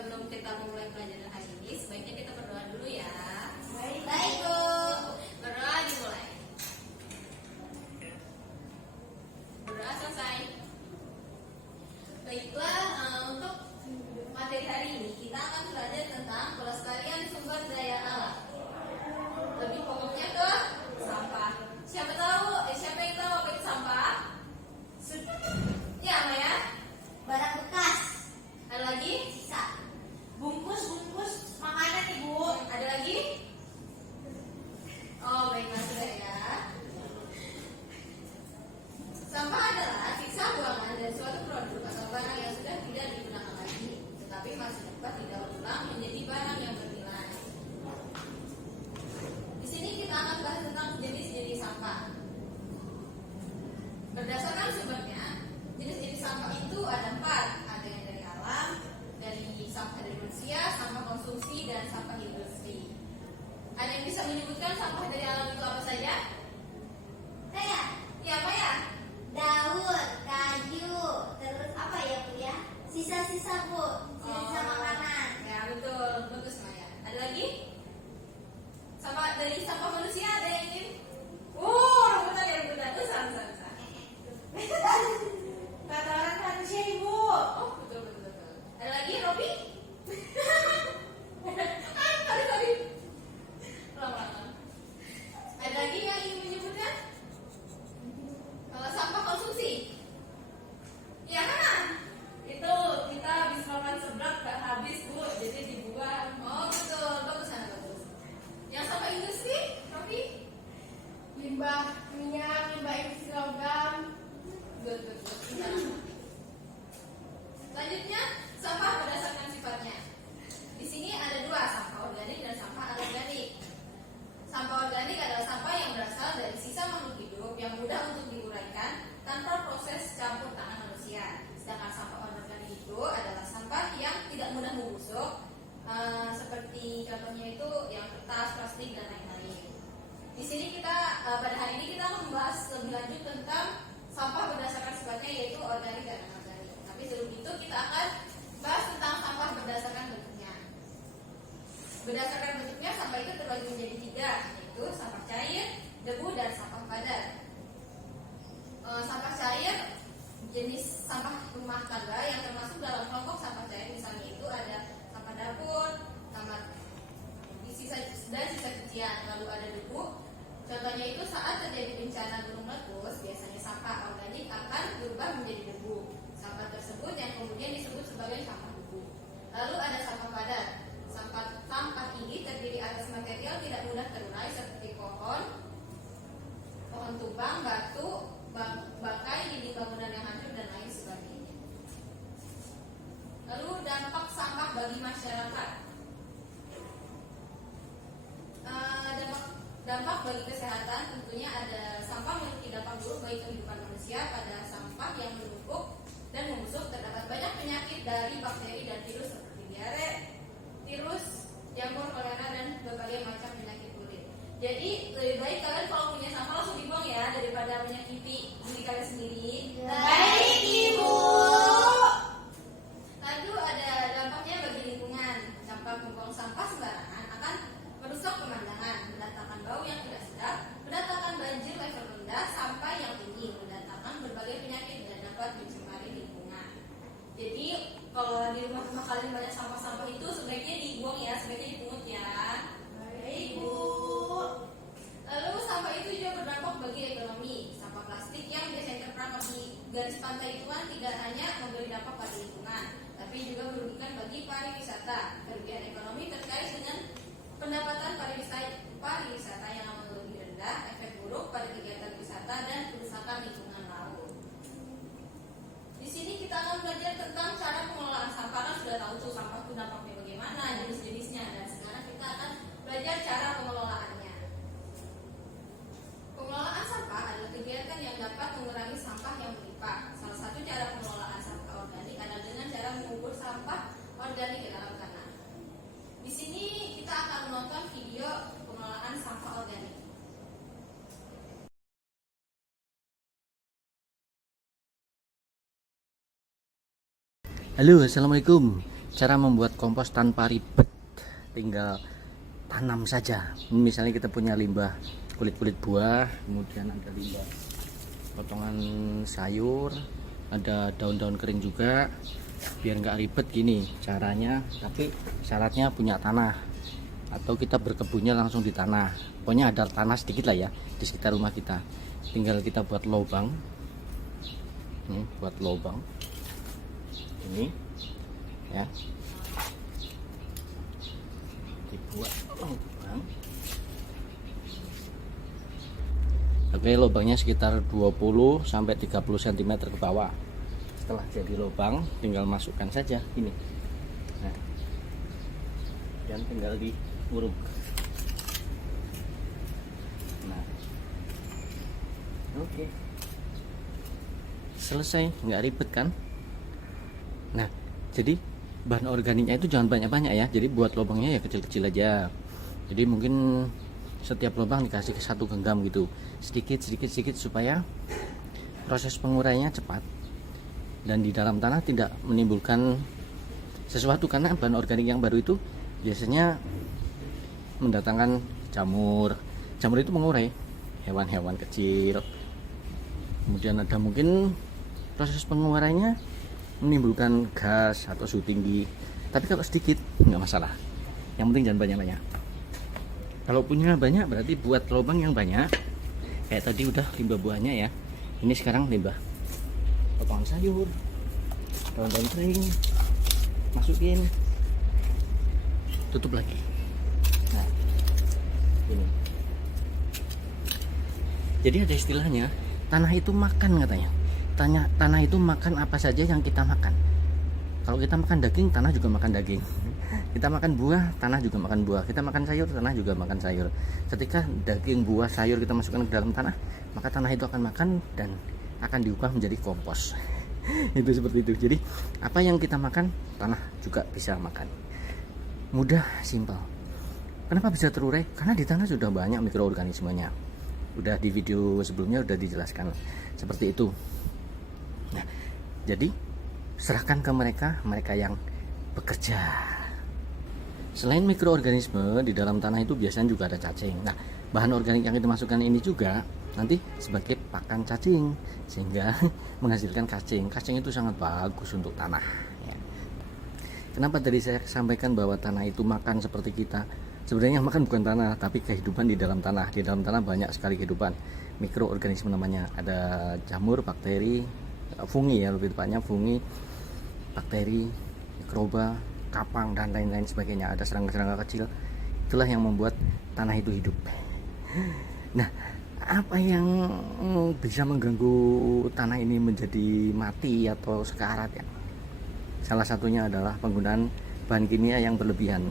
sebelum kita memulai pelajaran hari ini, sebaiknya kita berdoa dulu ya. Baik, Bu. Berdoa dimulai. Berdoa selesai. Baiklah, untuk materi hari ini kita akan belajar tentang pelestarian sumber daya alam. Lebih pokoknya ke sampah. Siapa yang tahu apa itu sampah? Ya, Maya. Barang bekas. Ada lagi? Sisa. Bungkus makanan, Ibu. Ada lagi? Oh, baiklah sudah ya. Sampah adalah sisa buangan dari suatu produk atau barang yang sudah tidak digunakan lagi, tetapi masih dapat didaur ulang menjadi barang yang bernilai. Di sini kita akan bahas tentang jenis-jenis sampah. Berdasarkan sumbernya, jenis-jenis sampah itu ada 4. Ada yang dari alam, dari sampah dari manusia, sampah konsumsi, dan sampah industri. Ada yang bisa menyebutkan sampah dari alam itu apa saja? Saya. Ya, apa ya? Daun, kayu, terus apa ya, Bu ya? Sisa-sisa, Bu. Sisa makanan. Ya, betul. Bagus, Maya. Ada lagi? Dari sampah manusia ada yang ingin? Rebutan ya, rebutan. Usah. Kata orang manusia, Ibu. Oh, betul. Ada lagi, Robi? Sorry. Ulang. Ada lagi yang ingin menyebutkan? Sampah konsumsi. Ya kan? Itu kita habis makan seblak gak habis, Bu. Jadi dibuang. Oh, betul. Bagus. Yang sampah industri, Robi? Limbah minyak, limbah industri logam. Good. Selanjutnya, sampah berdasarkan sifatnya. Di sini ada 2, sampah organik dan sampah anorganik. Sampah organik adalah sampah yang berasal dari sisa makhluk hidup yang mudah untuk diuraikan tanpa proses campur tangan manusia. Sedangkan sampah anorganik itu adalah sampah yang tidak mudah membusuk, seperti contohnya itu yang kertas, plastik, dan lain-lain. Di sini pada hari ini kita akan membahas lebih lanjut tentang sampah berdasarkan sifatnya, yaitu organik dan anorganik. Tapi sebelum itu kita akan bahas tentang sampah berdasarkan bentuknya. Berdasarkan bentuknya, sampah itu terbagi menjadi 3, yaitu sampah cair, debu, dan sampah padat. Sampah cair jenis sampah rumah tangga yang termasuk dalam kelompok sampah cair, misalnya itu ada sampah dapur, sampah dan sisa cucian. Lalu ada debu. Contohnya itu saat terjadi bencana gunung meletus, biasanya sampah organik akan berubah menjadi debu. Sampah tersebut yang kemudian disebut sebagai sampah debu. Lalu ada sampah padat. Sampah ini terdiri atas material tidak mudah terurai seperti pohon tumbang, batu, bangkai, dinding bangunan yang hancur, dan lain sebagainya. Lalu dampak sampah bagi masyarakat. Dampak bagi kesehatan tentunya ada sampah memiliki dampak buruk bagi kehidupan manusia. Pada sampah yang menumpuk dan membusuk terdapat banyak penyakit dari bakteri dan virus seperti diare, virus, jamur, kolera, dan berbagai macam penyakit kulit. Jadi lebih baik kalian kalau punya sampah langsung dibuang ya, daripada menyakiti diri kalian sendiri. Baik, Ibu. Lalu ada dampaknya bagi lingkungan. Dampak membuang sampah sembarangan akan merusak pemandangan, mendatangkan bau yang tidak sedap, mendatangkan banjir level rendah sampai yang tinggi, mendatangkan berbagai penyakit dan dapat mencemari lingkungan. Jadi kalau di rumah kalian banyak sampah-sampah itu sebaiknya dibuang ya, sebaiknya dipungut ya. Baik, Bu. Lalu sampah itu juga berdampak bagi ekonomi. Sampah plastik yang biasanya terperangkap di garis pantai lingkungan tidak hanya memberi dampak pada lingkungan, tapi juga merugikan bagi pariwisata. Kerugian ekonomi terkait dengan pendapatan pariwisata yang lebih rendah, efek buruk pada kegiatan wisata, dan kerusakan lingkungan laut. Di sini kita akan belajar tentang cara pengelolaan sampah. Kan sudah tahu tuh sampah itu dampaknya bagaimana, jenis-jenisnya, dan sekarang kita akan belajar cara pengelolaannya. Pengelolaan sampah adalah kegiatan yang dapat mengurangi sampah yang melimpah. Salah satu cara pengelolaan sampah organik adalah dengan cara mengubur sampah organik ke dalam tanah. Di sini kita akan menonton video pengelolaan sampah organik. Halo, assalamualaikum. cara membuat kompos tanpa ribet, tinggal tanam saja. Misalnya kita punya limbah kulit-kulit buah, kemudian ada limbah potongan sayur, ada daun-daun kering juga. Biar nggak ribet gini caranya, tapi syaratnya punya tanah atau kita berkebunnya langsung di tanah. Pokoknya ada tanah sedikit lah ya di sekitar rumah kita. Tinggal kita buat lubang. Ini buat lubang. Ini ya. Dibuat lubang. Oke, lubangnya sekitar 20 sampai 30 cm ke bawah. Setelah jadi lubang, tinggal masukkan saja ini. Nah, dan tinggal diuruk. Nah, oke, selesai, nggak ribet kan? Nah, jadi bahan organiknya itu jangan banyak-banyak ya. Jadi buat lubangnya ya kecil-kecil aja. Jadi mungkin setiap lubang dikasih 1 genggam gitu, sedikit supaya proses penguraiannya cepat dan di dalam tanah tidak menimbulkan sesuatu, karena bahan organik yang baru itu biasanya mendatangkan jamur itu mengurai hewan-hewan kecil, kemudian ada mungkin proses penguraiannya menimbulkan gas atau suhu tinggi. Tapi kalau sedikit nggak masalah, yang penting jangan banyak-banyak. Kalau punya banyak berarti buat lubang yang banyak, kayak tadi udah limbah buahnya ya, ini sekarang limbah potongan sayur, daun-daun kering, masukin, tutup lagi. Nah, ini. Jadi ada istilahnya, tanah itu makan katanya. Tanah itu makan apa saja yang kita makan. Kalau kita makan daging, tanah juga makan daging. Kita makan buah, tanah juga makan buah. Kita makan sayur, tanah juga makan sayur. Ketika daging, buah, sayur kita masukkan ke dalam tanah, maka tanah itu akan makan dan akan diubah menjadi kompos. Itu seperti itu. Jadi apa yang kita makan, tanah juga bisa makan. Mudah, simpel. Kenapa bisa terurai? Karena di tanah sudah banyak mikroorganismenya. Udah di video sebelumnya udah dijelaskan seperti itu. Nah, jadi serahkan ke mereka yang bekerja. Selain mikroorganisme, di dalam tanah itu biasanya juga ada cacing. Nah, bahan organik yang kita masukkan ini juga nanti sebagai pakan cacing, sehingga menghasilkan kacing. Kacing itu sangat bagus untuk tanah ya. Kenapa tadi saya sampaikan bahwa tanah itu makan seperti kita? Sebenarnya makan bukan tanah, tapi kehidupan di dalam tanah. Di dalam tanah banyak sekali kehidupan mikroorganisme namanya. Ada jamur, bakteri, fungi ya, lebih tepatnya fungi, bakteri, mikroba, kapang, dan lain-lain sebagainya. Ada serangga-serangga kecil. Itulah yang membuat tanah itu hidup. Nah, apa yang bisa mengganggu tanah ini menjadi mati atau sekarat ya? Salah satunya adalah penggunaan bahan kimia yang berlebihan.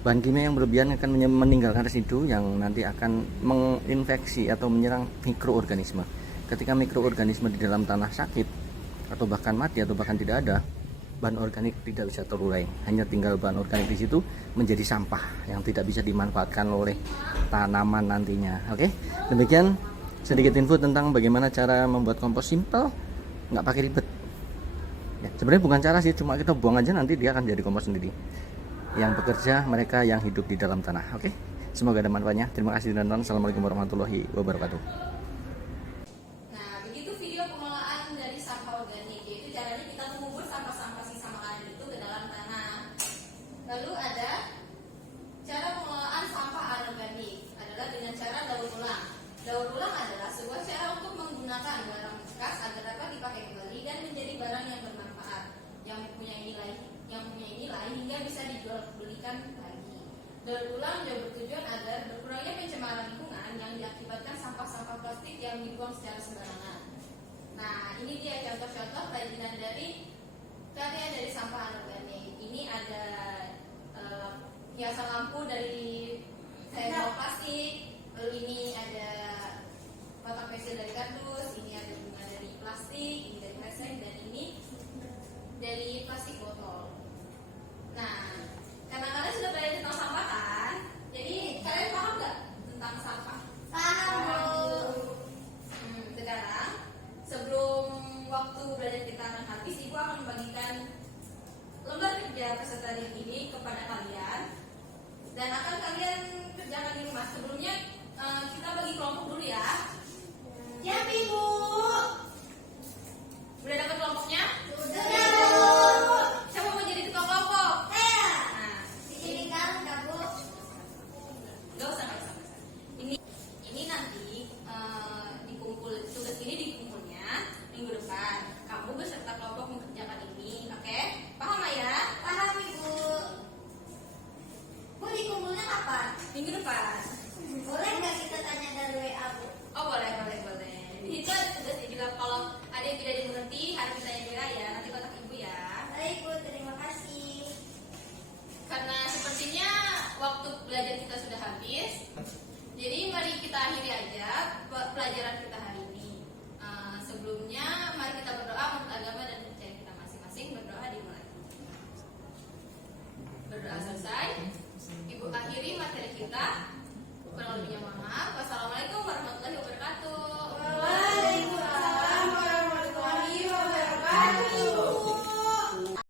Bahan kimia yang berlebihan akan meninggalkan residu yang nanti akan menginfeksi atau menyerang mikroorganisme. Ketika mikroorganisme di dalam tanah sakit atau bahkan mati atau bahkan tidak ada, bahan organik tidak bisa terurai. Hanya tinggal bahan organik di situ menjadi sampah yang tidak bisa dimanfaatkan oleh tanaman nantinya. Oke, demikian sedikit info tentang bagaimana cara membuat kompos simple, nggak pakai ribet. Ya, sebenarnya bukan cara sih, cuma kita buang aja nanti dia akan jadi kompos sendiri. Yang bekerja mereka yang hidup di dalam tanah. Oke, semoga ada manfaatnya. Terima kasih dan assalamualaikum warahmatullahi wabarakatuh. Nah, begitu video pengelolaan dari sampah organik, yaitu caranya kita mengubur sampah-sampah sisa makanan itu ke dalam tanah. Lalu ada cara pengelolaan sampah anorganik adalah dengan cara daur ulang. Daur ulang adalah sebuah cara untuk menggunakan barang bekas agar dapat dipakai kembali dan menjadi barang yang bermanfaat, yang mempunyai nilai hingga bisa dijual-belikan lagi. Daur ulang juga bertujuan agar berkurangnya pencemaran lingkungan yang diakibatkan sampah-sampah plastik yang dibuang secara sembarangan. Nah, ini dia contoh-contoh kerajinan dari karya dari sampah anorganik. Ini ada hiasan lampu dari sendok plastik, lalu ini ada kotak pensil dari kardus, ini ada bunga dari plastik, ini dari kresek, dan ini dari plastik botol. Nah, karena kalian sudah belajar tentang sampah kan, jadi kalian paham nggak tentang sampah? Paham, Bu. Sekarang sebelum waktu belajar kita akan habis, Ibu akan membagikan lembar kerja peserta didik ini kepada kalian dan akan kalian kerjakan di rumah. Sebelumnya kita bagi kelompok dulu ya. Siap Ibu. Udah dapat kelompoknya? Sudah Bu. Siapa mau jadi ketua kelompok? Saya. Nah, Dijadikan enggak Bu? nggak usah. Ini nanti dikumpul, tugas ini dikumpulnya minggu depan. Kamu beserta kelompok mengerjakan ini, oke? Paham ya? Paham Ibu. Bu dikumpulnya kapan? Minggu depan. Boleh nggak kita tanya dari WA Bu? Oh boleh. Itu ada tugasnya juga. Kalau ada yang tidak dimengerti harus ditanya juga ya. Nanti kontak ibu ya. Baik Bu, terima kasih. Karena sepertinya waktu belajar kita sudah habis. Jadi mari kita akhiri aja pelajaran kita hari ini. Sebelumnya mari kita berdoa menurut agama dan kepercayaan kita masing-masing. Berdoa dimulai. Berdoa selesai. Ibu akhiri materi kita.